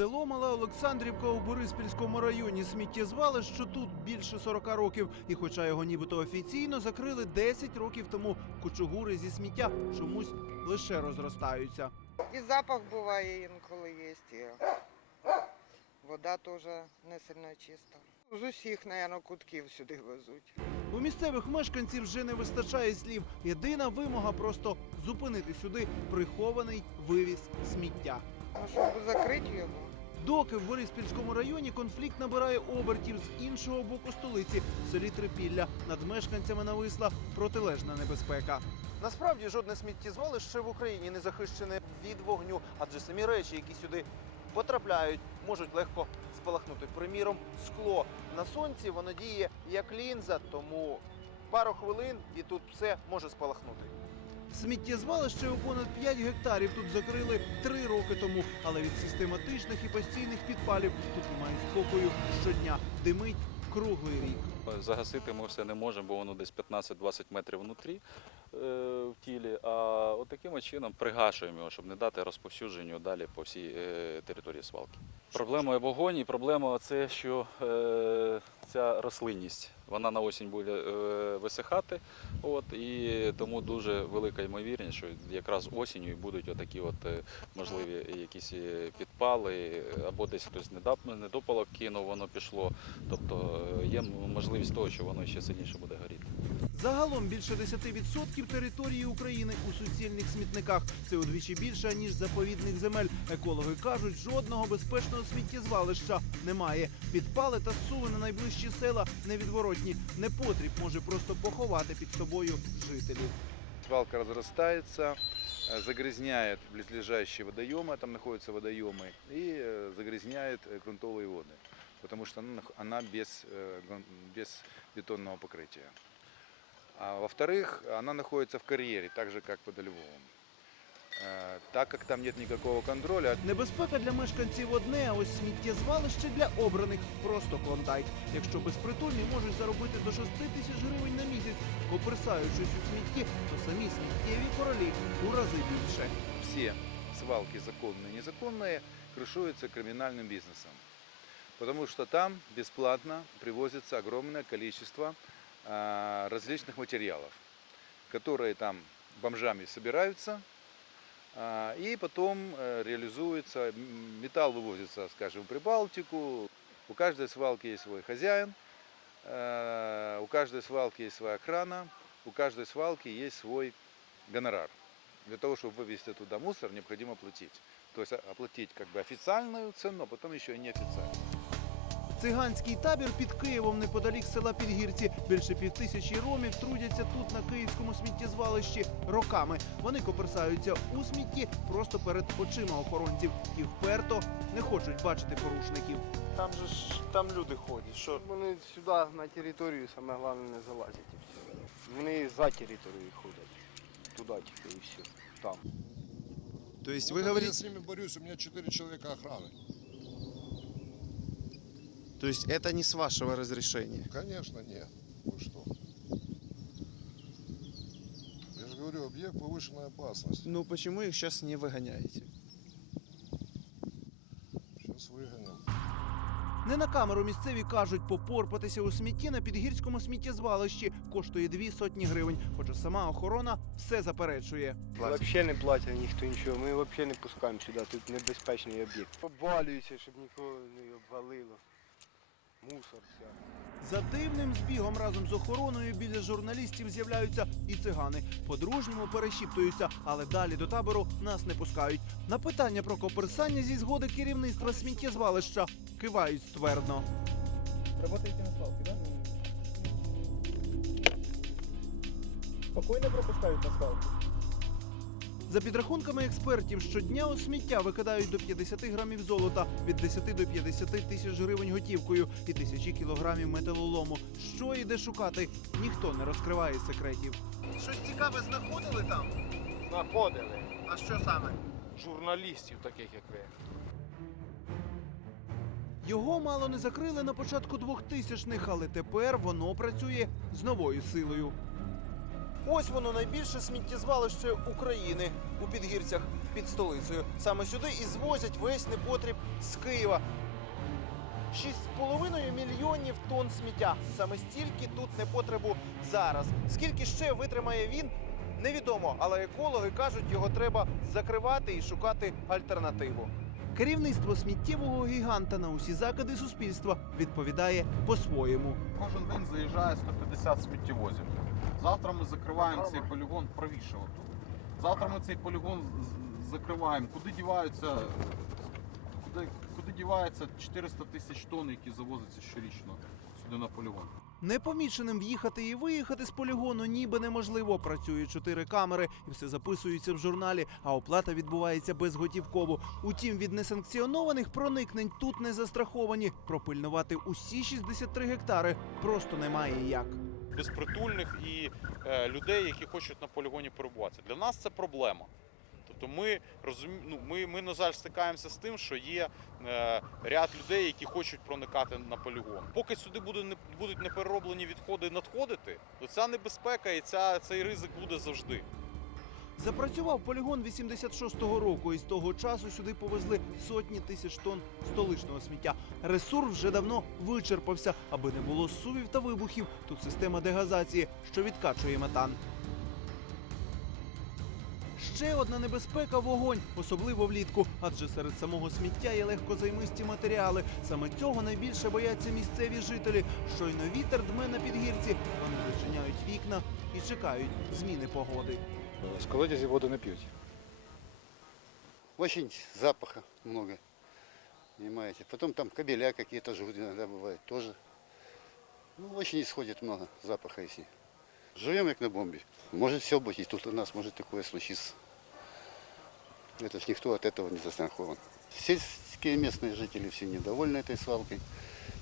Село Мала Олександрівка у Бориспільському районі сміттєзвалище тут більше 40 років. І хоча його нібито офіційно закрили 10 років тому, кучугури зі сміття чомусь лише розростаються. І запах буває інколи є. І вода теж не сильно чиста. З усіх, мабуть, кутків сюди везуть. У місцевих мешканців вже не вистачає слів. Єдина вимога просто зупинити сюди прихований вивіз сміття. Ну, щоб закрити його. Доки в Бориспільському районі конфлікт набирає обертів з іншого боку столиці, в селі Трипілля. Над мешканцями нависла протилежна небезпека. Насправді жодне сміттєзвалище в Україні не захищене від вогню, адже самі речі, які сюди потрапляють, можуть легко спалахнути. Приміром, скло на сонці воно діє як лінза, тому пару хвилин і тут все може спалахнути. Сміттєзвалище у понад 5 гектарів тут закрили три роки тому, але від систематичних і постійних підпалів тут немає спокою щодня. Димить круглий рік. Загасити ми все не можемо, бо воно десь 15-20 метрів внутрі е, в тілі. А от таким чином пригашуємо його, щоб не дати розповсюдженню далі по всій е, території свалки. Проблема вогонь і проблема це, що е, ця рослинність вона на осінь буде е, висихати. От, і тому дуже велика ймовірність, що якраз осінню будуть отакі от е, можливі якісь е, підпали, або десь хтось недоп- недопалок кинув, воно пішло. Тобто є можливість того, що воно ще сильніше буде горіти. Загалом більше 10% території України у суцільних смітниках. Це удвічі більше ніж заповідних земель. Екологи кажуть, жодного безпечного сміттєзвалища немає. Підпали та суви на найближчі села невідворотні. Непотріб може просто поховати під собою жителів. Свалка разрастается, э, загрязняет близлежащие водоемы, там находятся водоемы, и э, загрязняет э, грунтовые воды, потому что она, нах- она без, э, грун- без бетонного покрытия. А во-вторых, она находится в карьере, так же как под Львовом. Э, Так как там нет никакого контроля, Небезпека для мешканців одне, а ось сміттєзвалище для обраних просто клондайк. Якщо безпритульні можуть заробити до 6 тисяч гривень на місяць, коперсаючись у смітті, то самі сміттєві королі у рази більше. все свалки законные и незаконные крышуются криминальным бизнесом. Потому что там бесплатно привозится огромное количество а, различных материалов, которые там бомжами собираются а, и потом э, реализуются. М, Металл вывозится, скажем, в Прибалтику. У каждой свалки есть свой хозяин, э, у каждой свалки есть своя охрана, у каждой свалки есть свой гонорар. Для того, чтобы вывести туда мусор, необходимо платить. То есть оплатить как бы официальную цену, а потом еще и неофициальную. Циганський табір під Києвом неподалік села Підгірці. Більше півтисячі ромів трудяться тут на київському сміттєзвалищі роками. Вони коперсаються у смітті просто перед очима охоронців і вперто не хочуть бачити порушників. Там же ж там люди ходять. Що Вони сюди на територію саме головне не залазять і все. Вони за територію ходять. Туди тільки і все. Там. То есть Вот вы это говорите, Я с ними борюсь, у меня четыре человека охраны. то есть это не с вашего разрешения? Конечно, нет. объект повышенной опасности. Ну почему их сейчас не выгоняете? Сейчас выгоним. Не на камеру місцеві кажуть, попорпатися у смітті на підгірському сміттєзвалищі коштує дві сотні гривень. Хоча сама охорона все заперечує. Взагалі не платять ніхто нічого. Ми взагалі не пускаємо сюди. Тут небезпечний об'єкт. Обвалюється, щоб нікого не обвалило. Мусор вся. За дивним збігом разом з охороною біля журналістів з'являються і цигани. По-дружньому перешіптуються, але далі до табору нас не пускають. На питання про коперсання зі згоди керівництва сміттєзвалища кивають ствердно. Работаете на свалке, да? Спокійно пропускають на свалку. За підрахунками експертів, щодня у сміття викидають до 50 грамів золота, від 10 до 50 тисяч гривень готівкою і тисячі кілограмів металолому. Що і де шукати, ніхто не розкриває секретів. Щось цікаве знаходили там? Знаходили А що саме? журналістів таких, як ви. Його мало не закрили на початку 2000-х, але тепер воно працює з новою силою. Ось воно найбільше сміттєзвалище України у підгірцях. під столицею. Саме сюди і звозять весь непотріб з Києва. 6,5 мільйонів тонн сміття. Саме стільки тут непотребу зараз. Скільки ще витримає він, невідомо, але екологи кажуть, його треба закривати і шукати альтернативу. Керівництво сміттєвого гіганта на усі закиди суспільства відповідає по-своєму. Кожен день заїжджає 150 сміттєвозів. Завтра ми закриваємо цей полігон правіше отут. Завтра ми цей полігон закриваємо. Куди діваються, куди, куди дівається 400 тисяч тонн, які завозяться щорічно сюди на полігон. Непоміченим в'їхати і виїхати з полігону ніби неможливо. Працюють чотири камери, і все записується в журналі, а оплата відбувається безготівково. Утім, від несанкціонованих проникнень тут не застраховані. Пропильнувати усі 63 гектари просто немає як. Безпритульних і е, людей, які хочуть на полігоні перебуватися. Для нас це проблема. Тобто ми розумі... ну, ми, ми, на жаль, стикаємося з тим, що є е, ряд людей, які хочуть проникати на полігон. Поки сюди буде, не, будуть неперероблені відходи надходити, то ця небезпека і ця, цей ризик буде завжди. Запрацював полігон 86-го року, і з того часу сюди повезли сотні тисяч тонн столичного сміття. Ресурс вже давно вичерпався, аби не було сувів та вибухів. Тут система дегазації, що відкачує метан. Ще одна небезпека вогонь, особливо влітку, адже серед самого сміття є легкозаймисті матеріали. Саме цього найбільше бояться місцеві жителі. Щойно вітер дме на підгірці, вони зачиняють вікна і чекають зміни погоди. С колодези воду не пьете. Очень запаха много, понимаете. Потом там кабеля какие-то жгут иногда бывает тоже. Ну, очень исходит много запаха если. Живем как на бомбе. Может все быть, и тут у нас может такое случиться. Это ж никто от этого не застрахован. Сельские местные жители все недовольны этой свалкой.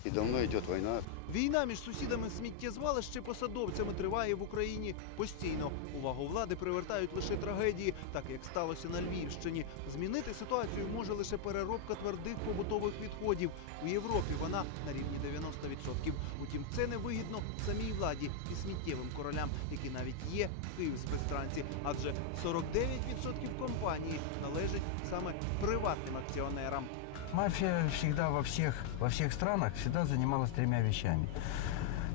И давно идет война. Війна між сусідами сміттєзвалищ і посадовцями триває в Україні постійно. Увагу влади привертають лише трагедії, так як сталося на Львівщині. Змінити ситуацію може лише переробка твердих побутових відходів. У Європі вона на рівні 90%. Утім, це не вигідно самій владі і сміттєвим королям, які навіть є в Київспецтранці. Адже 49% компанії належить саме приватним акціонерам. Мафия всегда во всех, во всех странах всегда занималась тремя вещами.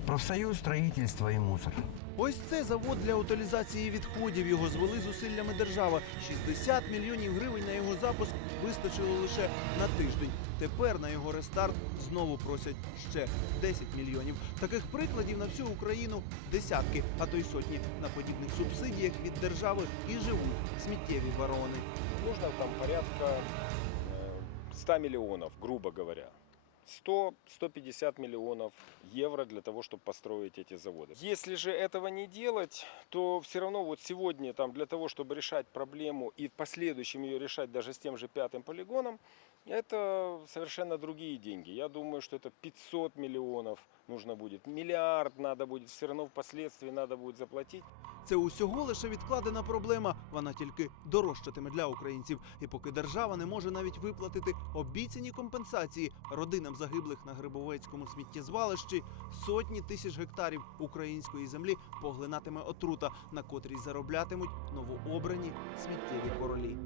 Профсоюз, строительство и мусор. Ось це завод для утилізації відходів. Його звели зусиллями держави. 60 мільйонів гривень на його запуск вистачило лише на тиждень. Тепер на його рестарт знову просять ще 10 мільйонів. Таких прикладів на всю Україну десятки, а то й сотні. На подібних субсидіях від держави і живуть сміттєві барони. нужно там порядка 100 миллионов, грубо говоря. 100-150 миллионов евро для того, чтобы построить эти заводы. Если же этого не делать, то все равно вот сегодня там для того, чтобы решать проблему и в последующем ее решать даже с тем же пятым полигоном, это совершенно другие деньги. Я думаю, что это 500 миллионов нужно будет, миллиард надо будет, все равно впоследствии надо будет заплатить. Це усього лише відкладена проблема. Вона тільки дорожчатиме для українців. І поки держава не може навіть виплатити обіцяні компенсації родинам загиблих на Грибовецькому сміттєзвалищі, сотні тисяч гектарів української землі поглинатиме отрута, на котрій зароблятимуть новообрані сміттєві королі.